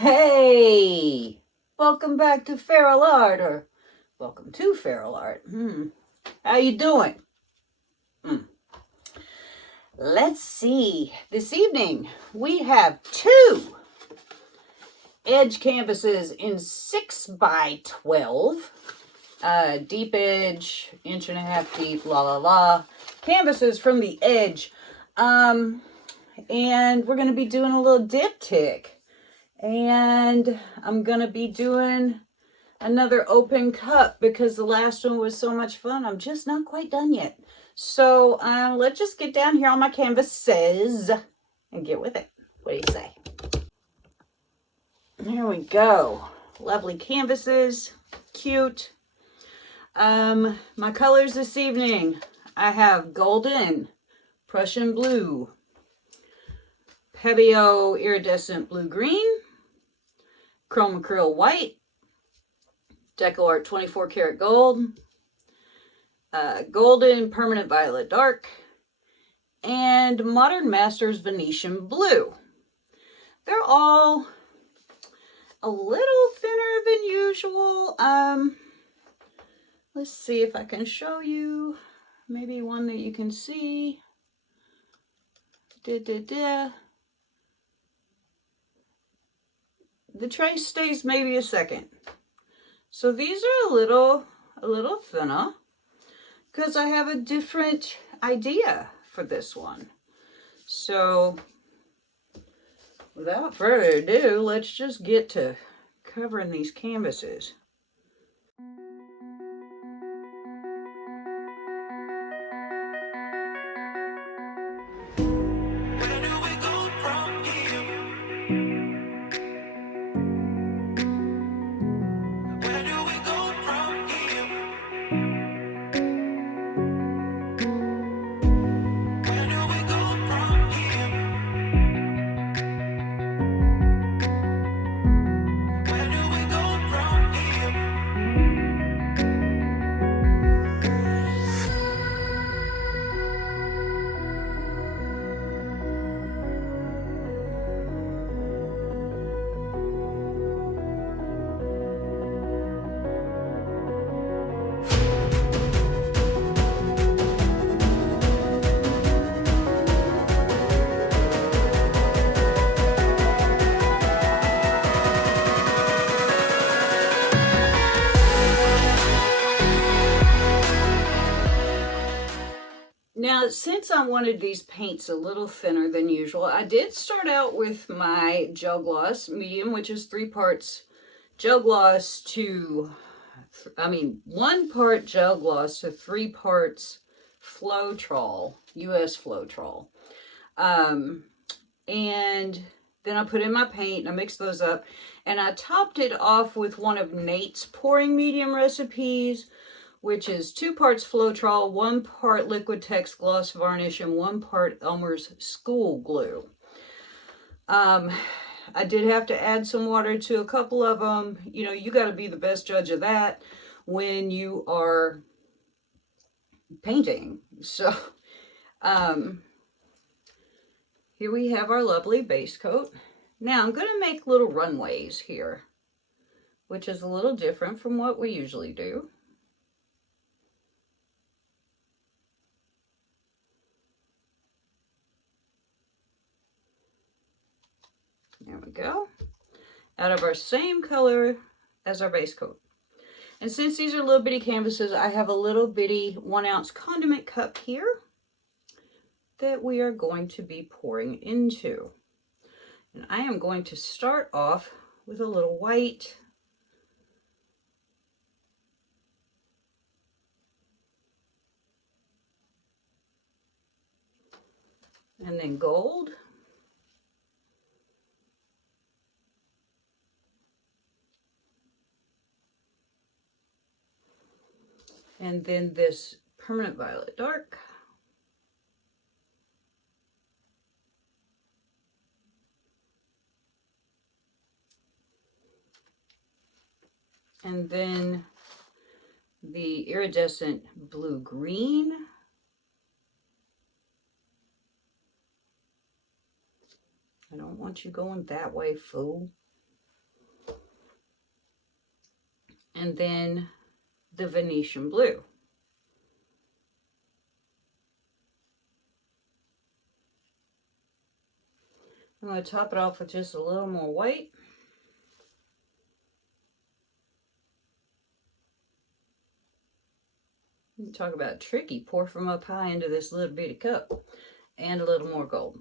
Hey, welcome back to Feral Art, or welcome to Feral Art. How you doing? Let's see. This evening we have two edge canvases in 6x12, deep edge, 1.5 inch deep, canvases from the edge, and we're going to be doing a little diptych. And I'm going to be doing another open cup because the last one was so much fun. I'm just not quite done yet. So let's just get down here on my canvases and get with it. What do you say? There we go. Lovely canvases. Cute. My colors this evening. I have golden, Prussian blue, Pebeo iridescent blue-green, Chromacryl White, DecoArt 24 karat gold, golden permanent violet dark, and Modern Masters Venetian blue. They're all a little thinner than usual. Let's see if I can show you maybe one that you can see. The trace stays maybe a second. So these are a little thinner because I have a different idea for this one. So without further ado, let's just get to covering these canvases. Now, since I wanted these paints a little thinner than usual, I did start out with my gel gloss medium, which is 3 parts gel gloss to, 1 part gel gloss to 3 parts Floetrol, US Floetrol. And then I put in my paint, and I mixed those up, and I topped it off with one of Nate's pouring medium recipes, which is 2 parts Floetrol, 1 part Liquitex gloss varnish, and 1 part Elmer's school glue. I did have to add some water to a couple of them. You know, you got to be the best judge of that when you are painting. So, here we have our lovely base coat. Now I'm going to make little runways here, which is a little different from what we usually do. There we go. Out of our same color as our base coat. And since these are little bitty canvases, I have a little bitty 1 ounce condiment cup here that we are going to be pouring into. And I am going to start off with a little white. And then gold. And then this permanent violet dark. And then the iridescent blue-green. I don't want you going that way, fool. and then the Venetian blue. I'm going to top it off with just a little more white. You talk about tricky. Pour from up high into this little bitty cup. And a little more gold.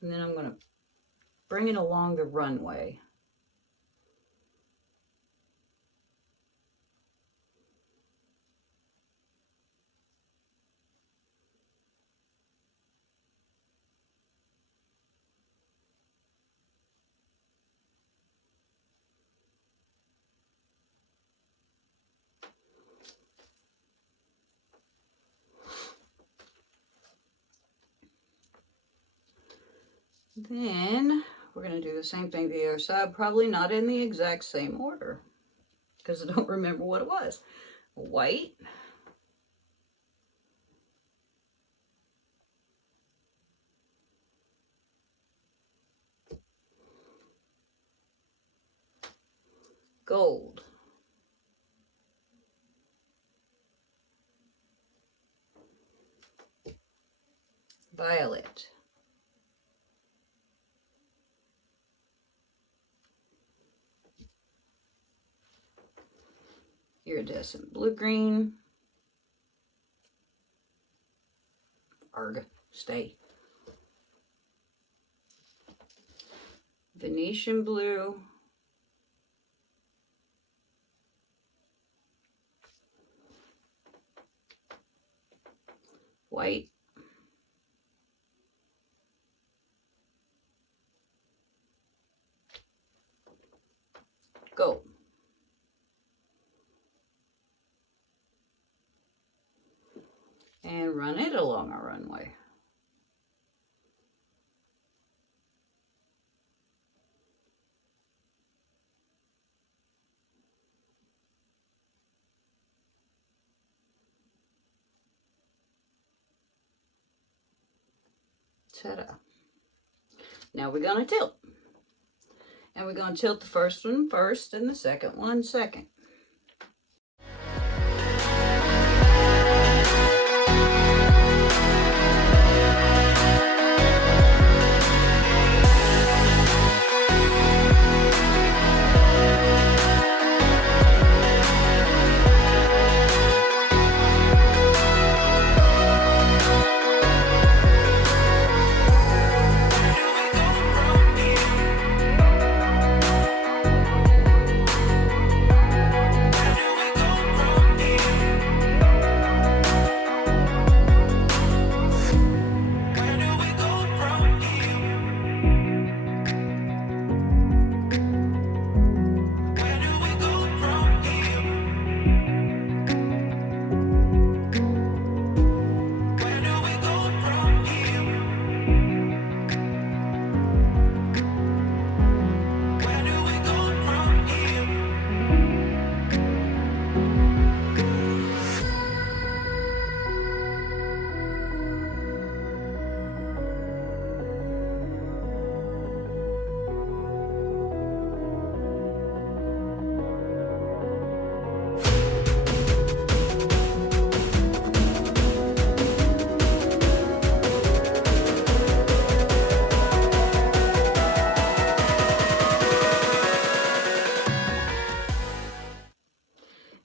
And then I'm going to bring it along the runway. Then we're going to do the same thing to the other side, probably not in the exact same order because I don't remember what it was. White. Gold. Violet. Iridescent blue-green. Arg, stay. Venetian blue. White. Gold. And run it along our runway. Ta-da. Now we're going to tilt. And we're going to tilt the first one first and the second one second.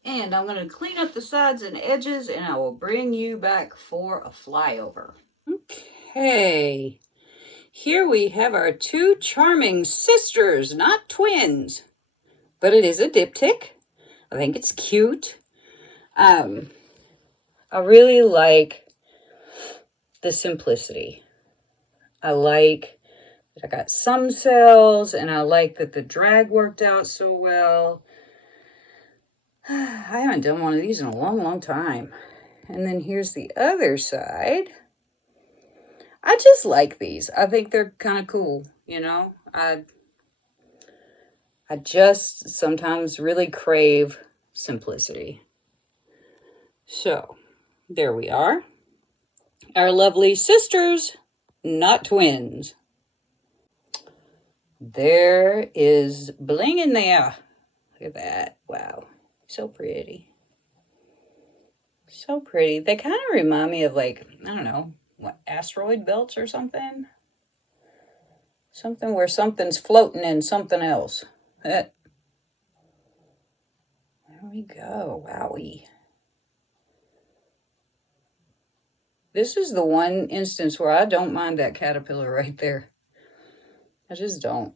And I'm going to clean up the sides and edges and I will bring you back for a flyover. Okay, here we have our two charming sisters, not twins, but it is a diptych. I think it's cute. I really like the simplicity. I like that I got some cells and I like that the drag worked out so well. I haven't done one of these in a long, long time. And then here's the other side. I just like these. I think they're kind of cool, you know. I just sometimes really crave simplicity. So, there we are. Our lovely sisters, not twins. There is bling in there. Look at that. Wow. So pretty. So pretty. They kind of remind me of, like, I don't know, what, asteroid belts or something? Something where something's floating in something else. There we go. Wowie. This is the one instance where I don't mind that caterpillar right there. I just don't.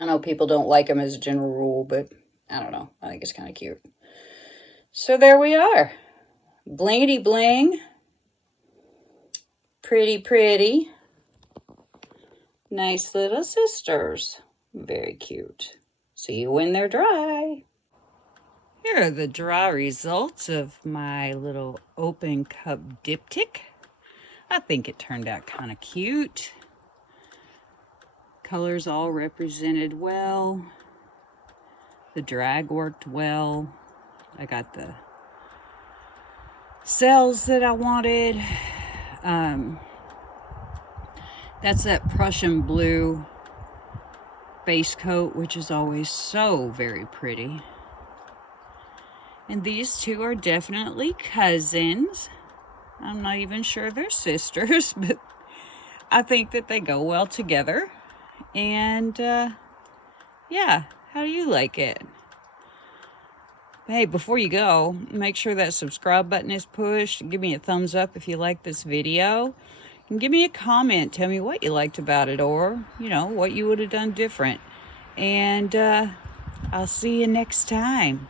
I know people don't like them as a general rule, but I don't know. I think it's kind of cute. So there we are. Blingity bling. Pretty, pretty. Nice little sisters. Very cute. See you when they're dry. Here are the dry results of my little open cup diptych. I think it turned out kind of cute. Colors all represented well. The drag worked well. I got the cells that I wanted. That's that Prussian blue base coat, which is always so very pretty. And these two are definitely cousins. I'm not even sure they're sisters, but I think that they go well together. And yeah, how do you like it? Hey, before you go, make sure that subscribe button is pushed. Give me a thumbs up if you like this video. And give me a comment. Tell me what you liked about it, or, you know, what you would have done different. And I'll see you next time.